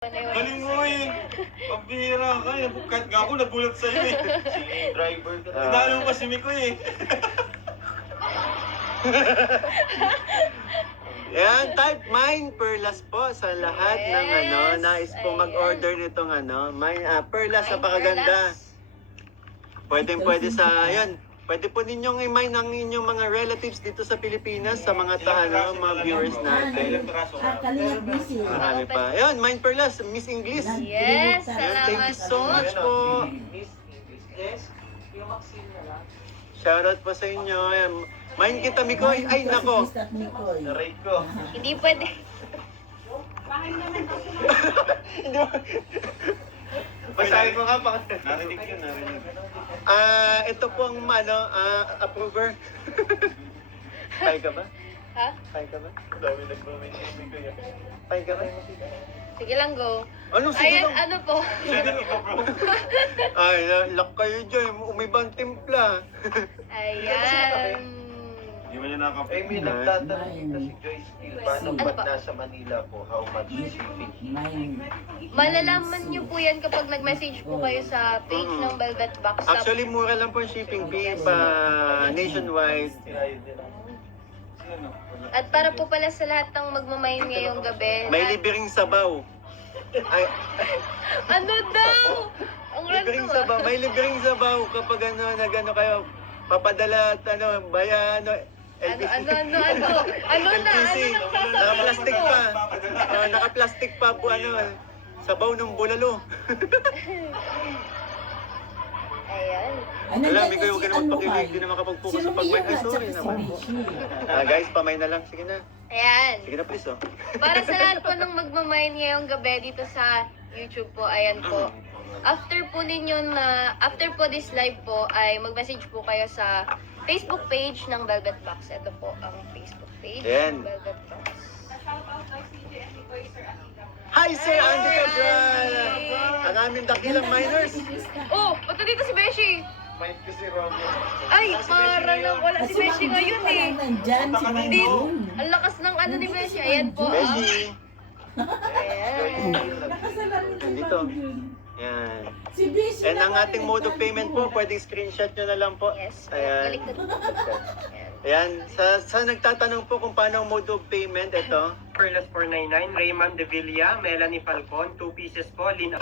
Galing mo eh. Pambihira ka eh. Kahit nga ako nagulat sa'yo eh. Si driver ka na. Inalo mo pa si Miko eh. Yan, type mine perlas po sa lahat ng nais pong mag-order nitong mine perlas, napakaganda. Pwede sa, yan, pwede po ninyong i-mine ang inyong mga relatives dito sa Pilipinas, sa mga mga viewers natin. Marami pa. Yan, mine perlas, Miss English. Yes, Yan, thank you salamat so much po. Miss English. Yes, yung Maxine na lang. Shoutout po sa inyo. Yan. Mine kita, Mikoy. Ay, nako. Naray ko. Hindi pwede. Hindi mo. Basahin ko nga pa. Narinig yun, narinig. Ito pong approver. Kaya ka ba? Ha? Kaya ka ba? Ang dami nag-comment ni Kuya. Kaya ka ba? Sige lang, go. Ano, sige Ayan, lang. ano po? Sige ka bro. Ay, lock kayo dyan. Umibang timpla. Ayan. Hindi mo niya nakape. Eh, may nagtatanong dito si Joyce Hill. Paano Ano ba't pa? nasa Manila po? How much is shipping? Malalaman niyo po yan kapag nag-message po kayo sa page ng Velvet Box. Actually, mura lang po yung shipping fee pa nationwide. Sinayin din ako. Sino? At para po pala sa lahat ng magmamain ngayong gabi. May libreng sabaw. Ay, Ano daw? Ang libreng random sabaw. May libreng sabaw kapag nagano kayo. Papadala at baya LPC. Ano na? Ano nang sasabihin Naka-plastic mo? pa. Naka-plastic pa po sabaw ng bulalo. Ayan. Wala, Mikoy, huwag ka naman pakilig. Hindi na makapag-focus sa pag-wait. Ay, sorry naman. Guys, pamay na lang. Sige na. Ayan. Sige na, please, oh. Para sa lahat po ng magmamain ngayong gabi dito sa YouTube po, ayan po. After po this live po, ay mag-message po kayo sa Facebook page ng Velvet Box. Ito po ang Facebook page Ayan. ng Velvet Box. Hi, Sir Andy Cabral! Ang aming dakilang miners. Oh, punta dito si Beshi. Might kasi Romeo. Ay, para lang wala si Beshi ngayon eh. Hindi, ang lakas ng ni Beshi. Ayan po. Beshi. Ayan. Nandito. Yan. And ang ating mode of payment po, pwedeng screenshot nyo na lang po. Yes. Ayan. Balik na to. Ayan. Ayan. Sa nagtatanong po kung paano ang mode of payment, ito. Perlas 499, Raymond De Villa, Melanie Falcon, 2 pieces po, Lina.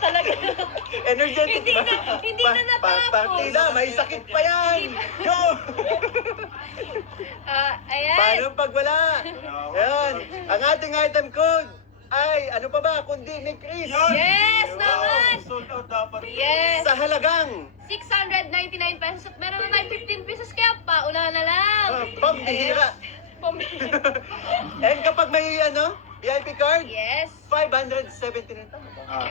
Talaga. Energetic Hindi ba? na natapos. Partida, may sakit pa yan! Go! Ayan. Paano pag wala? Ayan. Ang ating item code ay, ano pa ba, kundi ni Chris. Yes naman! Sold out dapat. Yes! Sa halagang 699 pesos. Meron na tayong 15 pesos kaya pauna na lang. pambihira. Pambihira. And kapag may VIP card, Yes. 579.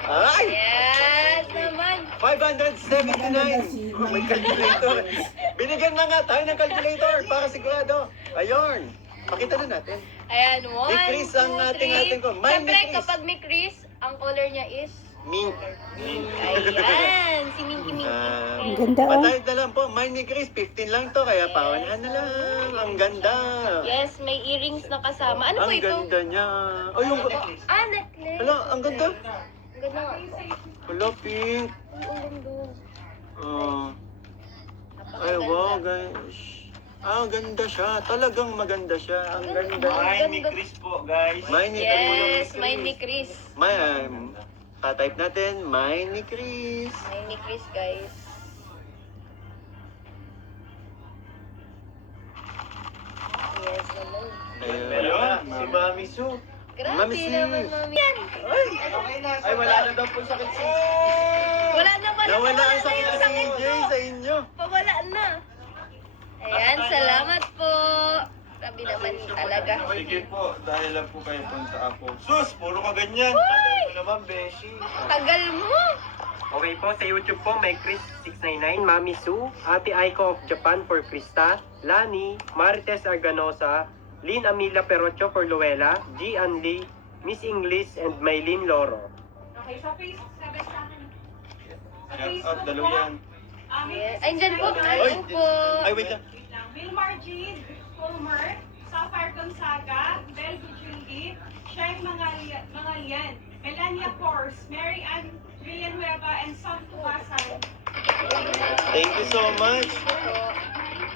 Ay! Yes naman. 579. Oh, may calculator. Binigyan na nga tayo ng calculator para sigurado. Ayun. Pakita na natin. Ayan, 1, May Chris ang 2, ating 3. ko. Mine Siyempre, ni Chris. kapag may Chris, ang color niya is Mink. ayan, si Minky Minky. Ang Ganda, oh. Patay na lang po. Mine ni Chris, 15 lang to. Kaya paunahan na lang. Ang ganda. Yes, may earrings na kasama. Ano po Ang ito? ganda niya. Oh, yung... Necklace. Hala, ang ganda. Ang ganda nga po. Hala, pink. Ang ganda. Oh. Ay, wow, guys. Ang ganda siya. Talagang maganda siya. Ang ganda. Mine ni Chris po, guys. Mine ni Yes, Chris. mine ni Chris. Tatype natin, mine ni Chris. Mine ni Chris, guys. Yes naman. Ayun. Meron na, si Mami Sue. Grabe Mami, si- naman, mami. Yan. Ay, wala na daw po sakit si Wala na pala. Nawala ang na sakit yung ni sakit CJ mo. sa inyo. Pawala na. Ayan, salamat po. Grabe naman talaga. Sige po, dahil lang po kayo punta ako. Sus, puro ka ganyan. Tagal mo naman, Beshi. Tagal mo. Okay po, sa YouTube po, may Chris 699, Mami Sue, Ate Aiko of Japan for Krista, Lani, Marites Arganosa, Lynn Amelia Perocho for Luella, G. Anli, Miss English, and Maylene Loro. Okay, sa Facebook, sabi sa akin. Shout out, dalaw yan. Yes. Ay, dyan po. Ayun po. Ay, wait lang. Wilmar G. Colmer, Sapphire Gonzaga, Bel Julie, Shine Mangalian, Melania Kors, Mary Ann Villanueva, and Sam Tuwasan. Thank you so much. Po.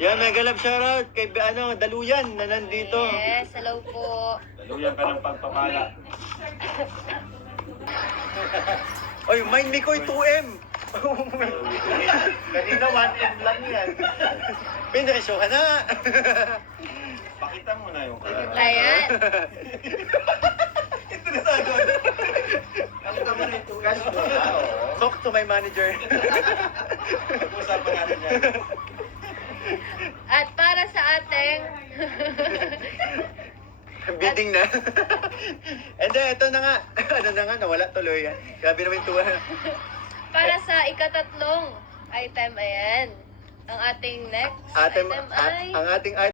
Yan, mega love shoutout kay Daluyan na nandito. Yes, hello po. Daluyan ka ng pagpapala. Oy, mind me ko'y 2M. Kanina 1M lang yan. Pinresyo ka na. Pakita mo na yung Ayan. Interesado. Ano kami na ito? Cash mo na, oo. Talk to my manager. Pag-usapan natin yan. At para sa ating Bidding na. And then, ito na nga. Ano na nga, nawala tuloy. Grabe naman tuwa. para sa ikatatlong item, ayan. Ang ating next item ay Ang ating